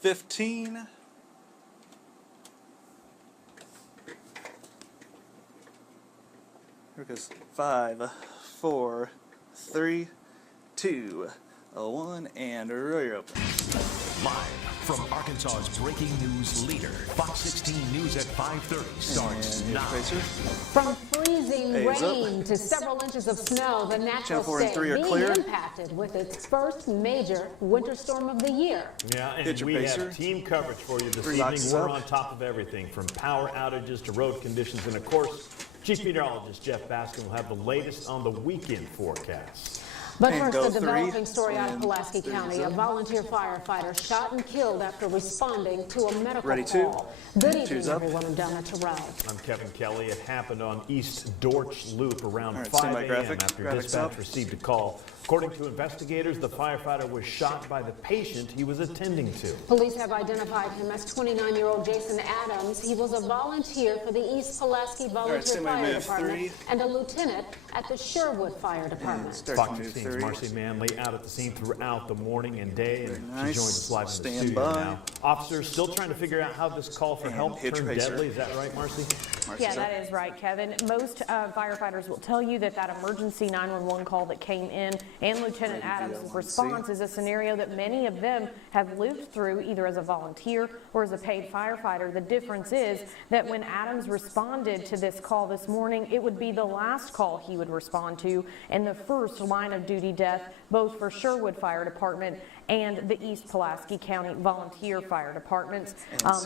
15. Here goes 5, 4, 3, 2, 1, and we're open. Live from Arkansas's breaking news leader, Fox 16 News at 5:30 starts now. From freezing rain to several inches of snow, the natural state being impacted with its first major winter storm of the year. Yeah, and we have team coverage for you this evening. We're on top of everything from power outages to road conditions, and of course, Chief Meteorologist Jeff Baskin will have the latest on the weekend forecast. But first, a developing story out of Pulaski County. A volunteer firefighter shot and killed after responding to a medical call. Good evening, everyone. I'm Donna Terrell. I'm Kevin Kelly. It happened on East Dortch Loop around 5 a.m. after dispatch received a call. According to investigators, the firefighter was shot by the patient he was attending to. Police have identified him as 29-year-old Jason Adams. He was a volunteer for the East Pulaski Volunteer Fire Department and a lieutenant at the Sherwood Fire Department. Fox 16's Marcy Manley out at the scene throughout the morning and day, and she joins us live in the studio now. Officers still trying to figure out how this call for help turned deadly. Is that right, Marcy? Yeah, that is right, Kevin. Most firefighters will tell you that emergency 911 call that came in and Lieutenant Adams' response is a scenario that many of them have lived through either as a volunteer or as a paid firefighter. The difference is that when Adams responded to this call this morning, it would be the last call he would respond to and the first line of duty death, both for Sherwood Fire Department and the East Pulaski County Volunteer Fire Departments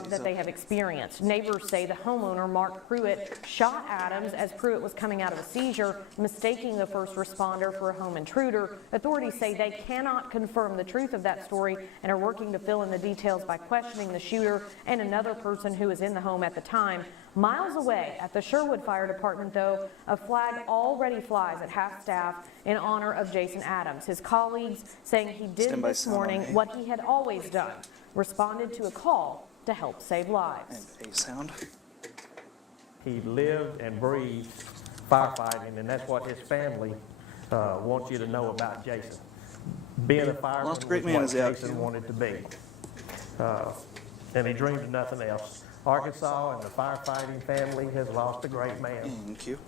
that they have experienced. Neighbors say the homeowner, Mark Pruitt, shot Adams as Pruitt was coming out of a seizure, mistaking the first responder for a home intruder. Authorities say they cannot confirm the truth of that story and are working to fill in the details by questioning the shooter and another person who was in the home at the time. Miles away at the Sherwood Fire Department, though, a flag already flies at half-staff in honor of Jason Adams. His colleagues saying he did this morning what he had always done, responded to a call to help save lives. And a sound. He lived and breathed firefighting, and that's what his family wants you to know about Jason. Being a fireman was what Jason wanted to be. And he dreamed of nothing else. Arkansas and the firefighting family has lost a great man. Thank you.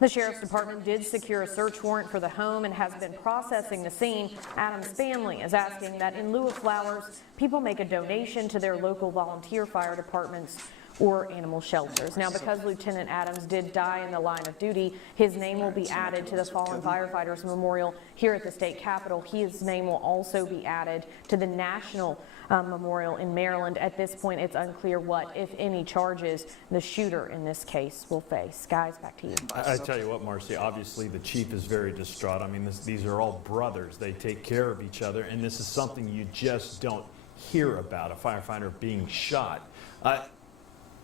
The Sheriff's Department did secure a search warrant for the home and has been processing the scene. Adams' family is asking that in lieu of flowers, people make a donation to their local volunteer fire departments or animal shelters. Now, because Lieutenant Adams did die in the line of duty, his name will be added to the Fallen Firefighters Memorial here at the state capitol. His name will also be added to the National Memorial in Maryland. At this point, it's unclear what, if any, charges the shooter in this case will face. Guys, back to you. I tell you what, Marcy, obviously the chief is very distraught. I mean, these are all brothers. They take care of each other, and this is something you just don't hear about, a firefighter being shot.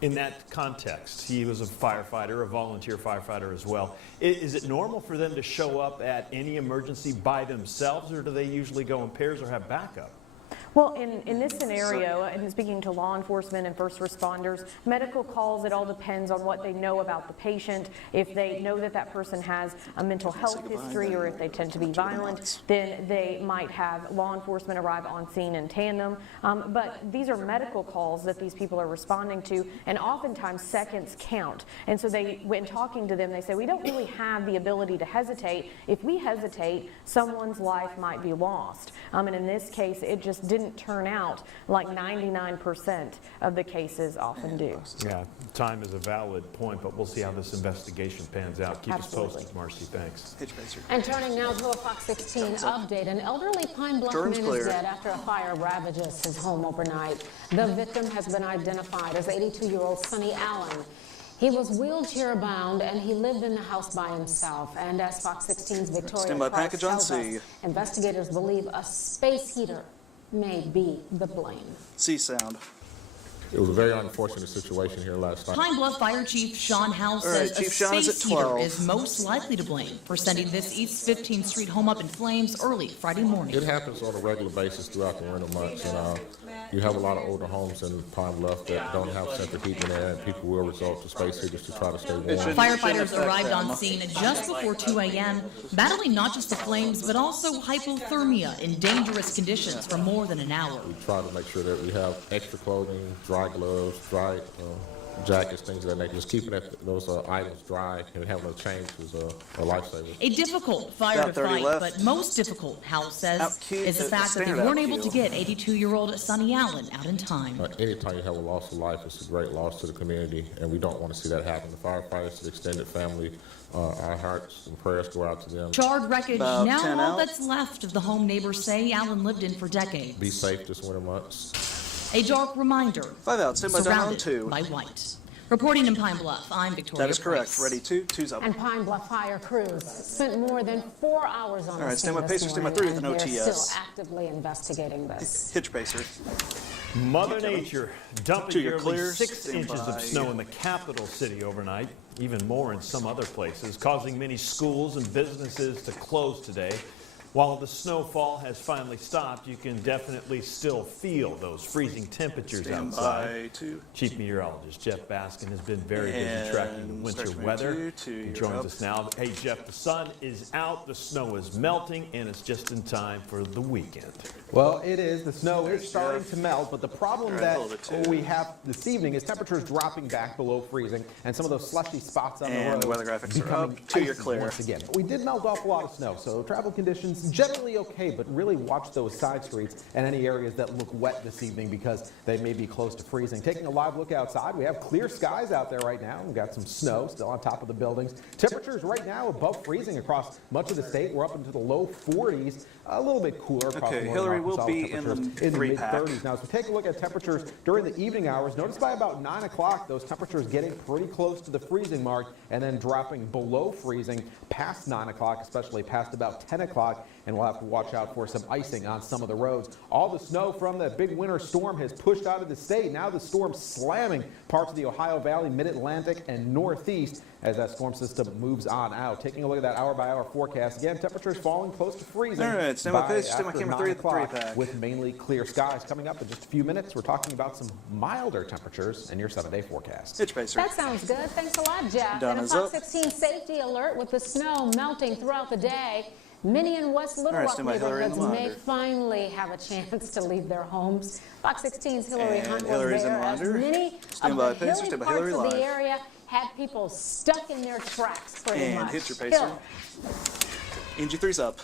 In that context, he was a firefighter, a volunteer firefighter as well. Is it normal for them to show up at any emergency by themselves, or do they usually go in pairs or have backup? Well, in this scenario, and speaking to law enforcement and first responders, medical calls, it all depends on what they know about the patient. If they know that that person has a mental health history or if they tend to be violent, then they might have law enforcement arrive on scene in tandem. But these are medical calls that these people are responding to, and oftentimes seconds count. And so when talking to them, they say, we don't really have the ability to hesitate. If we hesitate, someone's life might be lost. And in this case, it just didn't turn out like 99% of the cases often do. Yeah, time is a valid point, but we'll see how this investigation pans out. Keep us posted, Marcy. Thanks. And turning now to a Fox 16 update. An elderly Pine Bluff man is dead after a fire ravages his home overnight. The victim has been identified as 82-year-old Sonny Allen. He was wheelchair bound and he lived in the house by himself. And as Fox 16's Victoria Price tells us, investigators believe a space heater may be the blame. C sound. It was a very unfortunate situation here last night. Pine Bluff Fire Chief Sean Howe says a space heater is most likely to blame for sending this East 15th Street home up in flames early Friday morning. It happens on a regular basis throughout the winter months, and you have a lot of older homes in Pine Bluff that don't have central heating there, and people will resort to space heaters to try to stay warm. Firefighters arrived on scene just before 2 a.m., battling not just the flames, but also hypothermia in dangerous conditions for more than an hour. We try to make sure that we have extra clothing, dry gloves, dry jackets, things of that nature. Just keeping those items dry and having a change is a lifesaver. A difficult fire to fight, but most difficult, Howell says, is the fact that they weren't able to get 82-year-old Sonny Allen out in time. Anytime you have a loss of life, it's a great loss to the community, and we don't want to see that happen. The firefighters, the extended family, our hearts and prayers go out to them. Charred wreckage, now all that's left of the home neighbors say Allen lived in for decades. Be safe this winter months. A dark reminder, 5 out, stand by down on 2. surrounded by white. Reporting in Pine Bluff, I'm Victoria That is correct. Price. Ready, 2, 2's up. And Pine Bluff fire crews spent more than 4 hours on the scene stand by pacer, stand by 3 with an and OTS. they're still actively investigating this. Hitch pacer. Mother Nature dumping To your nearly clear, 6 stand inches by. of snow in the capital city overnight, even more in some other places, causing many schools and businesses to close today. While the snowfall has finally stopped, you can definitely still feel those freezing temperatures Stand outside. by 2. Chief Meteorologist Jeff Baskin has been very busy And tracking the winter starts with weather. 2, He you're joins up. us now. Hey, Jeff, the sun is out, the snow is melting, and it's just in time for the weekend. Well, it is. The snow is starting to melt, but the problem Right, hold it, that too. we have this evening is temperatures dropping back below freezing, and some of those slushy spots on the And road the weather graphics are becoming up. 2, you're icy clear. once again. But we did melt off a lot of snow, so travel conditions generally okay, but really watch those side streets and any areas that look wet this evening because they may be close to freezing. Taking a live look outside, we have clear skies out there right now. We've got some snow still on top of the buildings. Temperatures right now above freezing across much of the state. We're up into the low 40s, a little bit cooler across Okay, the Hillary northern will Arkansas be in temperatures the in the 3-pack. mid-30s. Now, as we take a look at temperatures during the evening hours, notice by about 9 o'clock, those temperatures getting pretty close to the freezing mark and then dropping below freezing past 9 o'clock, especially past about 10 o'clock, and we'll have to watch out for some icing on some of the roads. All the snow from that big winter storm has pushed out of the state. Now the storm's slamming parts of the Ohio Valley, Mid-Atlantic, and Northeast as that storm system moves on out. Taking a look at that hour-by-hour forecast, again, temperatures falling close to freezing. All right, stand by pace, stand by after camera 9 3 at the o'clock 3-pack. with mainly clear skies. Coming up in just a few minutes, we're talking about some milder temperatures in your 7-day forecast. Hitch pacer. That sounds good. Thanks a lot, Jeff. Done And a is Fox up. 16 safety alert with the snow melting throughout the day. Many in West Little right, Rock stand by, Hillary, in the neighborhoods may monitor. finally have a chance to leave their homes. Fox 16's Hillary And Hunt was Hillary's in there the as monitor. many Stand of by, the pacer, hilly stand by, parts Hillary of live. the area had people stuck in their tracks pretty And much. hit your pacer. Hill. Angie 3's up.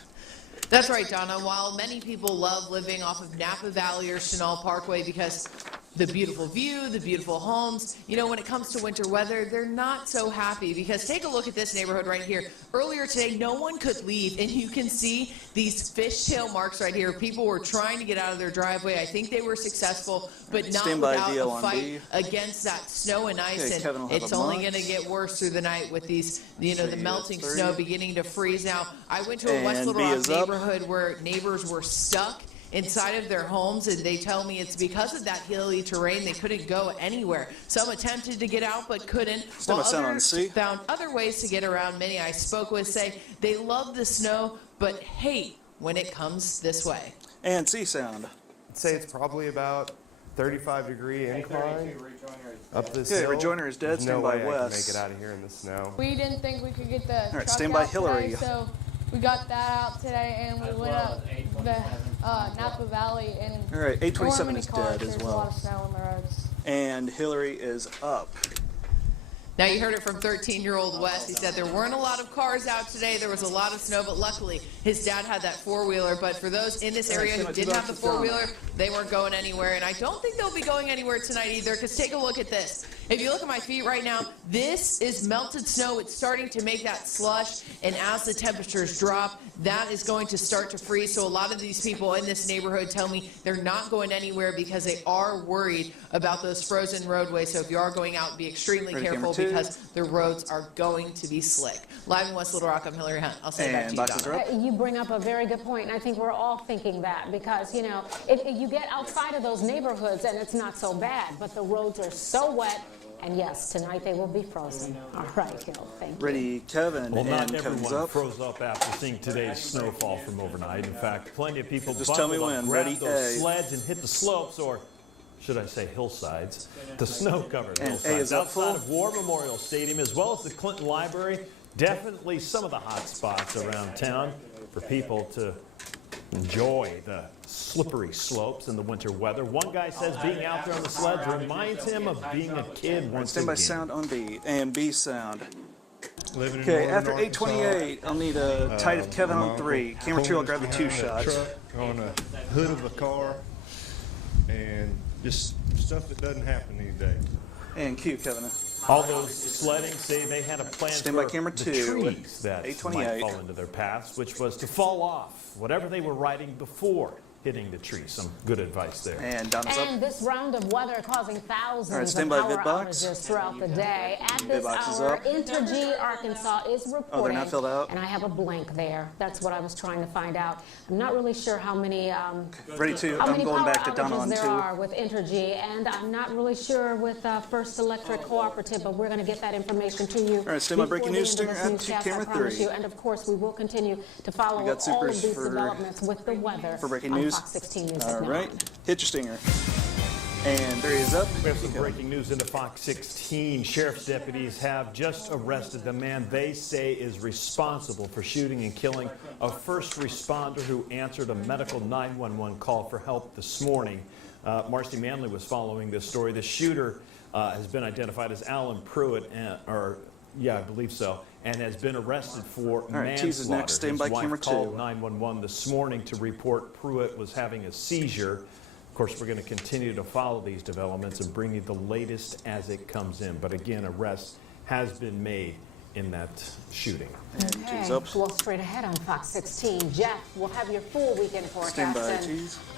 That's right, Donna. While many people love living off of Napa Valley or Chenal Parkway because the beautiful view, the beautiful homes, you know, when it comes to winter weather, they're not so happy because take a look at this neighborhood right here. Earlier today, no one could leave, and you can see these fishtail marks right here. People were trying to get out of their driveway. I think they were successful, but not Stand by, without DL a on fight B. against that snow and ice, Okay, Kevin will and have it's a only munch. going to get worse through the night with these, you know, the See, melting that's snow 3. beginning to freeze. Now, I went to a And West Little B Rock is up. neighborhood where neighbors were stuck inside of their homes, and they tell me it's because of that hilly terrain. They couldn't go anywhere. Some attempted to get out but couldn't, Stand while by, sound on others C. found other ways to get around. Many I spoke with say they love the snow but hate when it comes this way. And C sound. I'd say it's probably about 35-degree incline up this Okay, hill. rejoiner is dead. There's Stand no by way I can Wes. make it out of here in the snow. We didn't think we could get the right, truck stand by, out Hillary. today, so we got that out today, and we went up the Napa Valley, and All right, there weren't 827 many is cars. dead as There's a lot well. of snow on the roads. And Hillary is up. Now, you heard it from 13-year-old Wes. He said there weren't a lot of cars out today. There was a lot of snow, but luckily his dad had that four-wheeler. But for those in this area who didn't have the four-wheeler, they weren't going anywhere. And I don't think they'll be going anywhere tonight either, because take a look at this. If you look at my feet right now, this is melted snow. It's starting to make that slush, and as the temperatures drop, that is going to start to freeze. So a lot of these people in this neighborhood tell me they're not going anywhere because they are worried about those frozen roadways. So if you are going out, be extremely Ready, careful camera 2. because the roads are going to be slick. Live in West Little Rock, I'm Hillary Hunt. I'll say it back to you, Donna. You bring up a very good point, and I think we're all thinking that because, you know, if you get outside of those neighborhoods and it's not so bad, but the roads are so wet. And yes, tonight they will be frozen. All right, Gil, thank you. Ready, Kevin. Well, not and everyone froze up after seeing today's snowfall from overnight. In fact, plenty of people bundled up, grabbed those sleds and hit the slopes, or should I say hillsides, the snow-covered hillsides outside of War Memorial Stadium, as well as the Clinton Library. Definitely some of the hot spots around town for people to enjoy the slippery slopes in the winter weather. One guy says being out there on the sleds reminds him of being a kid once again. Stand by sound on B and B sound. Okay, after 8:28, I'll need a tight of Kevin on 3. Camera 2, I'll grab the 2 shots. Truck on a hood of a car, and just stuff that doesn't happen these days. And Q, Kevin. All those sledding say they had a plan Stand for by camera the 2, trees that might fall into their paths, which was to fall off, whatever they were riding before hitting the tree. Some good advice there. And Donna's up. And this round of weather causing thousands stand of by power VidBox. outages throughout the day. At this VidBox is hour, up. Entergy Arkansas is reporting. Oh, they're not filled out? And I have a blank there. That's what I was trying to find out. I'm not really sure how many Ready to, I'm going back to Donna on 2. there are with Entergy, and I'm not really sure with First Electric Cooperative, but we're going to get that information to you. All right, stand by breaking news stinger at to camera 3. And of course, we will continue to follow all of these developments with the weather for breaking on news. Fox 16 News. All right, hit your stinger. And 3 is up. We have some breaking news into Fox 16. Sheriff's deputies have just arrested the man they say is responsible for shooting and killing a first responder who answered a medical 911 call for help this morning. Marcy Manley was following this story. The shooter has been identified as Alan Pruitt, I believe so, and has been arrested for manslaughter. Next. Stand by His wife camera called 2. 911 this morning to report Pruitt was having a seizure. Of course, we're going to continue to follow these developments and bring you the latest as it comes in. But again, arrest has been made in that shooting. Okay, well, straight ahead on Fox 16, Jeff will have your full weekend forecast.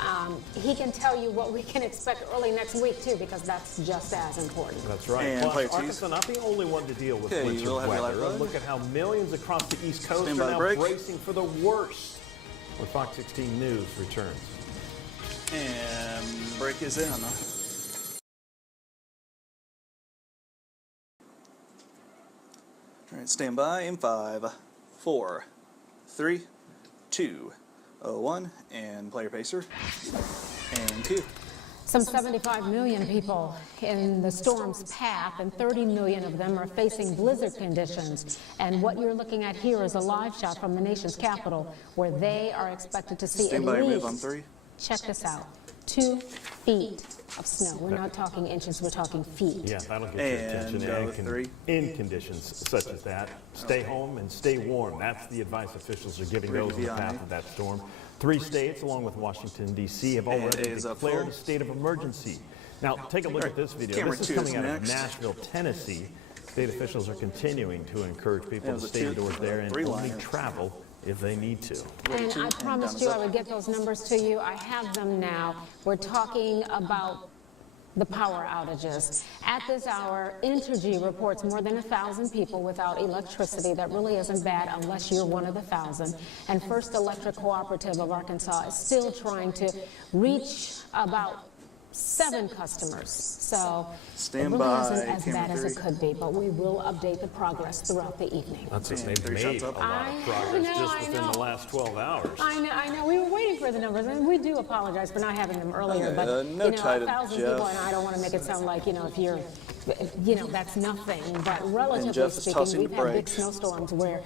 And he can tell you what we can expect early next week, too, because that's just as important. That's right. And Plus, Arkansas not the only one to deal with winter weather. Look at how millions across the East Coast are now bracing for the worst when Fox 16 News returns. And break is in. All right, stand by in 5, 4, 3, 2, 1, and play your pacer. And 2. Some 75 million people in the storm's path, and 30 million of them are facing blizzard conditions. And what you're looking at here is a live shot from the nation's capital, where they are expected to see at least, check this out, 2 feet of snow. We're not talking inches, we're talking feet. Yeah, that'll get your attention. In conditions such as that, stay home and stay warm. That's the advice officials are giving those in the path of that storm. 3 states, along with Washington, D.C., have already declared a state of emergency. Now, take a look at this video. This is coming out of Nashville, Tennessee. State officials are continuing to encourage people to stay indoors there and only travel if they need to. And I promised you I would get those numbers to you. I have them now. We're talking about the power outages. At this hour, Entergy reports more than 1,000 people without electricity. That really isn't bad unless you're one of the 1,000. And First Electric Cooperative of Arkansas is still trying to reach about 7 customers. So it really isn't as bad as it could be, but we will update the progress throughout the evening. That's it. They've made a lot of progress just within the last 12 hours. I know. We were waiting for the numbers, and we do apologize for not having them earlier. But, 1,000 people, and I don't want to make it sound like, if you're, that's nothing. But relatively speaking, we've had big snowstorms where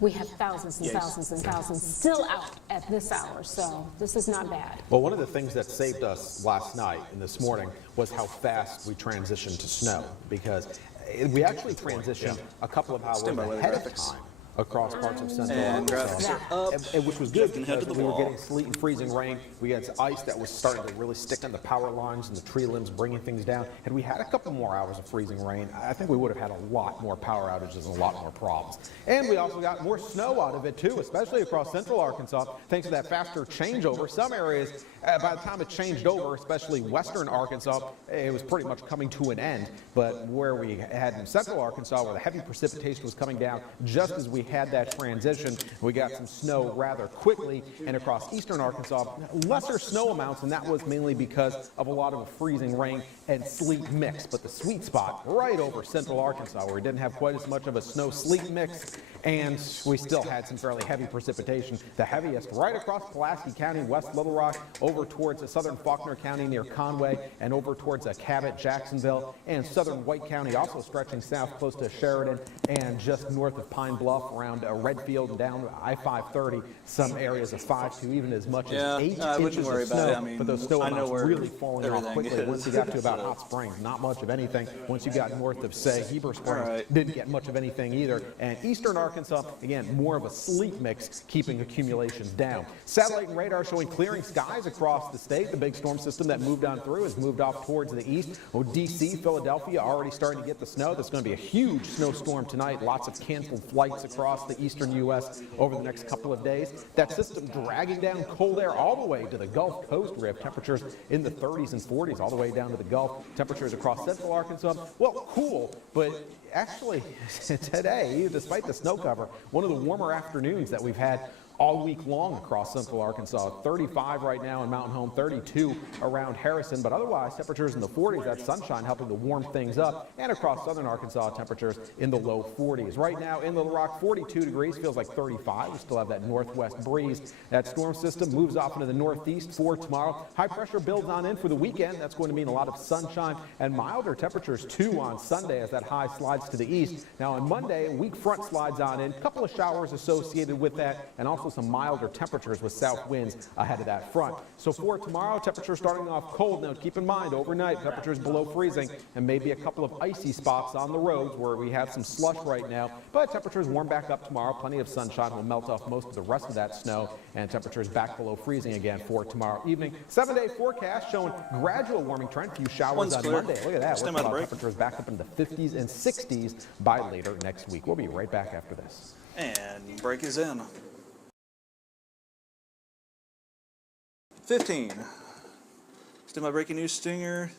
we have thousands and thousands and thousands still out at this hour, so this is not bad. Well, one of the things that saved us last night and this morning was how fast we transitioned to snow, because we actually transitioned a couple of hours ahead of time across parts of central Arkansas, which was good because we were getting sleet and freezing rain. We had ice that was starting to really stick on the power lines and the tree limbs, bringing things down. Had we had a couple more hours of freezing rain, I think we would have had a lot more power outages and a lot more problems. And we also got more snow out of it too, especially across central Arkansas, thanks to that faster changeover. Some areas By the time it changed over, especially western Arkansas, it was pretty much coming to an end. But where we had in central Arkansas, where the heavy precipitation was coming down just as we had that transition, we got some snow rather quickly. And across eastern Arkansas, lesser snow amounts, and that was mainly because of a lot of freezing rain and sleet mix. But the sweet spot right over central Arkansas, where we didn't have quite as much of a snow-sleet mix, and we still had some fairly heavy precipitation. The heaviest right across Pulaski County, West Little Rock, over towards southern Faulkner County near Conway, and over towards Cabot, Jacksonville, and southern White County, also stretching south close to Sheridan, and just north of Pine Bluff around Redfield and down I-530, some areas of 5 to even as much as 8 inches of snow. But those snow amounts really falling off quickly once you got to about Hot Springs. Not much of anything. Once you got north of, say, Heber Springs, didn't get much of anything either. And eastern Arkansas, again, more of a sleet mix, keeping accumulations down. Satellite and radar showing clearing skies across the state. The big storm system that moved on through has moved off towards the east. D.C., Philadelphia already starting to get the snow. There's going to be a huge snowstorm tonight. Lots of canceled flights across the eastern U.S. over the next couple of days. That system dragging down cold air all the way to the Gulf Coast. We have temperatures in the 30s and 40s all the way down to the Gulf. Temperatures across central Arkansas, well, cool, but actually today, despite the snow cover, one of the warmer afternoons that we've had all week long across central Arkansas. 35 right now in Mountain Home, 32 around Harrison, but otherwise temperatures in the 40s. That sunshine helping to warm things up, and across southern Arkansas temperatures in the low 40s. Right now in Little Rock, 42 degrees, feels like 35. We still have that northwest breeze. That storm system moves off into the northeast for tomorrow. High pressure builds on in for the weekend. That's going to mean a lot of sunshine and milder temperatures too on Sunday as that high slides to the east. Now on Monday, a weak front slides on in, a couple of showers associated with that, and also some milder temperatures with south winds ahead of that front. So for tomorrow, temperatures starting off cold. Now keep in mind, overnight temperatures below freezing and maybe a couple of icy spots on the roads where we have some slush right now, but temperatures warm back up tomorrow. Plenty of sunshine will melt off most of the rest of that snow, and temperatures back below freezing again for tomorrow evening. 7-day forecast showing gradual warming trend. Few showers on Monday. Look at that. We're about temperatures back up into the 50s and 60s by later next week. We'll be right back after this. And break is in. 15. Still my breaking news stinger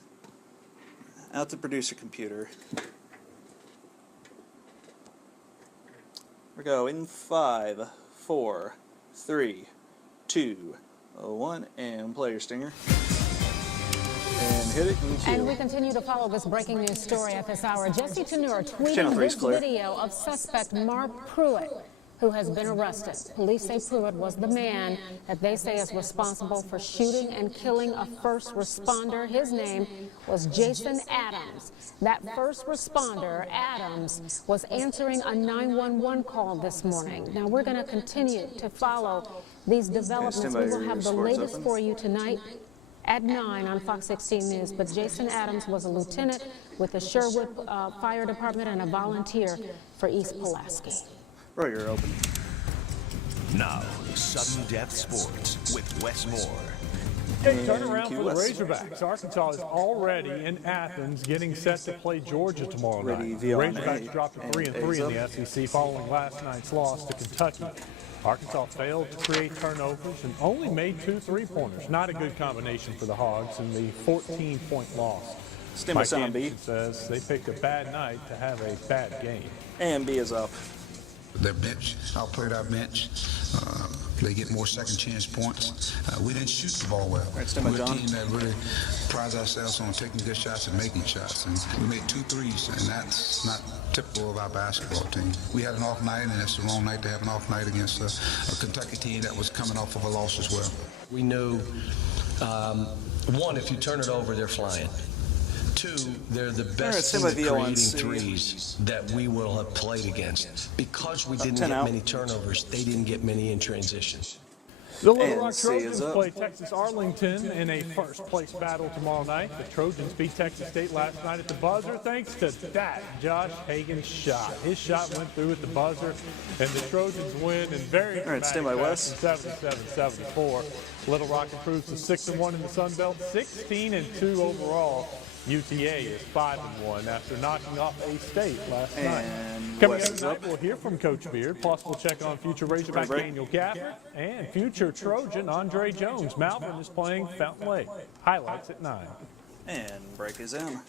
out the producer computer. We go in 5, 4, 3, 2, 1, and play your stinger. And hit it. And we continue to follow this breaking news story at this hour. Jesse Tenur tweeting this video of suspect Mark Pruitt, who has been arrested. Police say Pruitt was the man that they say is responsible for shooting and killing a first responder. His name was Jason Adams. That first responder, Adams, was answering a 911 call this morning. Now we're going to continue to follow these developments. We will have the latest for you tonight at 9 on Fox 16 News. But Jason Adams was a lieutenant with the Sherwood Fire Department and a volunteer for East Pulaski. Bro, you're open. Now, sudden death sports with Wes Moore. Big turnaround for the Razorbacks. Arkansas is already in Athens getting set to play Georgia tomorrow night. The Razorbacks dropped to 3-3 in the SEC following last night's loss to Kentucky. Arkansas failed to create turnovers and only made 2 3-pointers. Not a good combination for the Hogs in the 14-point loss. Mike Anderson says they picked a bad night to have a bad game. And B is up. Their bench, outplayed our bench. They get more second chance points. We didn't shoot the ball well. We're a team that really prides ourselves on taking good shots and making shots. And we made 2 threes, and that's not typical of our basketball team. We had an off night, and it's the wrong night to have an off night against a Kentucky team that was coming off of a loss as well. We knew, one, if you turn it over, they're flying. 2, they're the best team at creating threes that we will have played against. Because we didn't get many turnovers, they didn't get many in transition. The Little Rock Trojans play Texas Arlington in a first-place battle tomorrow night. The Trojans beat Texas State last night at the buzzer thanks to that Josh Hagan's shot. His shot went through at the buzzer, and the Trojans win in very dramatic fashion, 77-74. Little Rock improves to 6-1 in the Sun Belt, 16-2 overall. UTA is 5-1 after knocking off A-State last night. Coming up tonight, we'll hear from Coach Beard. Plus, we'll check on future Razorback Daniel Gafford and future Trojan Andre Jones. Malvern is playing Fountain Lake. Highlights at 9. And break is in.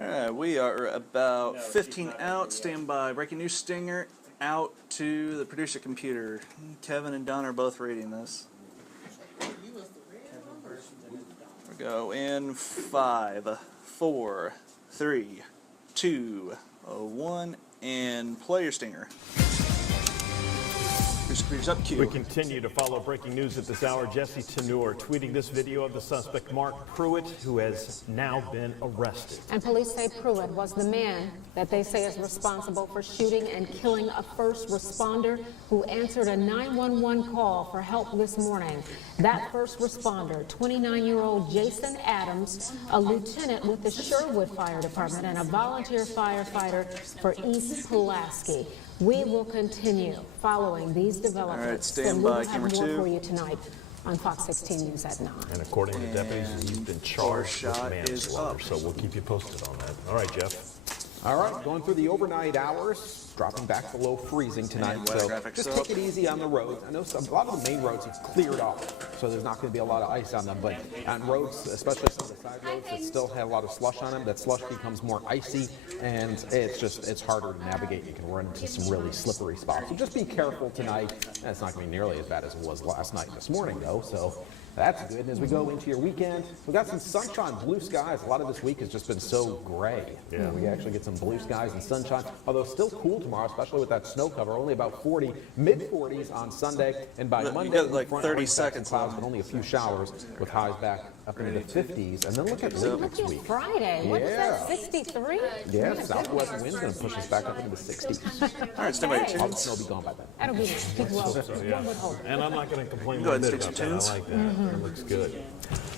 All right, we are about 15 out. Stand by. Breaking news stinger out to the producer computer. Kevin and Don are both reading this. We go in 5, 4, 3, 2, 1, and player stinger. Up, we continue to follow breaking news at this hour. Jesse Tenor tweeting this video of the suspect Mark Pruitt, who has now been arrested. And police say Pruitt was the man that they say is responsible for shooting and killing a first responder who answered a 911 call for help this morning. That first responder, 29-year-old Jason Adams, a lieutenant with the Sherwood Fire Department and a volunteer firefighter for East Pulaski. We will continue following these developments. All right, stand by, camera 2. We'll have more for you tonight on Fox 16 News at 9. And according to deputies, you've been charged with manslaughter, so we'll keep you posted on that. All right, Jeff. All right, going through the overnight hours, dropping back below freezing tonight. So just take it easy on the roads. I know a lot of the main roads have cleared off, so there's not going to be a lot of ice on them. But on roads, especially some of the side roads that still have a lot of slush on them, that slush becomes more icy, and it's harder to navigate. You can run into some really slippery spots. So just be careful tonight. And it's not going to be nearly as bad as it was last night and this morning, though. So that's good. And as we go into your weekend, we got some sunshine, blue skies. A lot of this week has just been so gray. Yeah. We actually get some blue skies and sunshine, although still cool tomorrow, especially with that snow cover. Only about 40, mid-40s on Sunday, and by Monday, like 30 seconds clouds, but only a few showers with highs back up into the 50s. And then look at late next week. Friday. What is that, 63? Yeah, southwest wind's going to push us back up into the 60s. All right, stand by your tunes. All the snow will be gone by then. That'll be nice. Keep well. So, yeah. And I'm not going to complain Go a ahead, bit stick about your that. I tunes. like that. It looks good.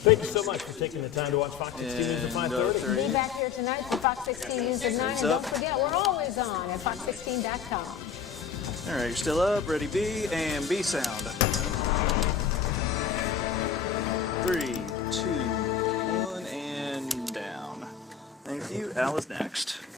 Thank you so much for taking the time to watch Fox 16 News at 5:30. Be back here tonight for Fox 16 News at 9. And don't forget, we're always on at fox16.com. All right, you're still up. Ready, B, and B sound. 3, 2, 1, and down. Thank you. Al is next.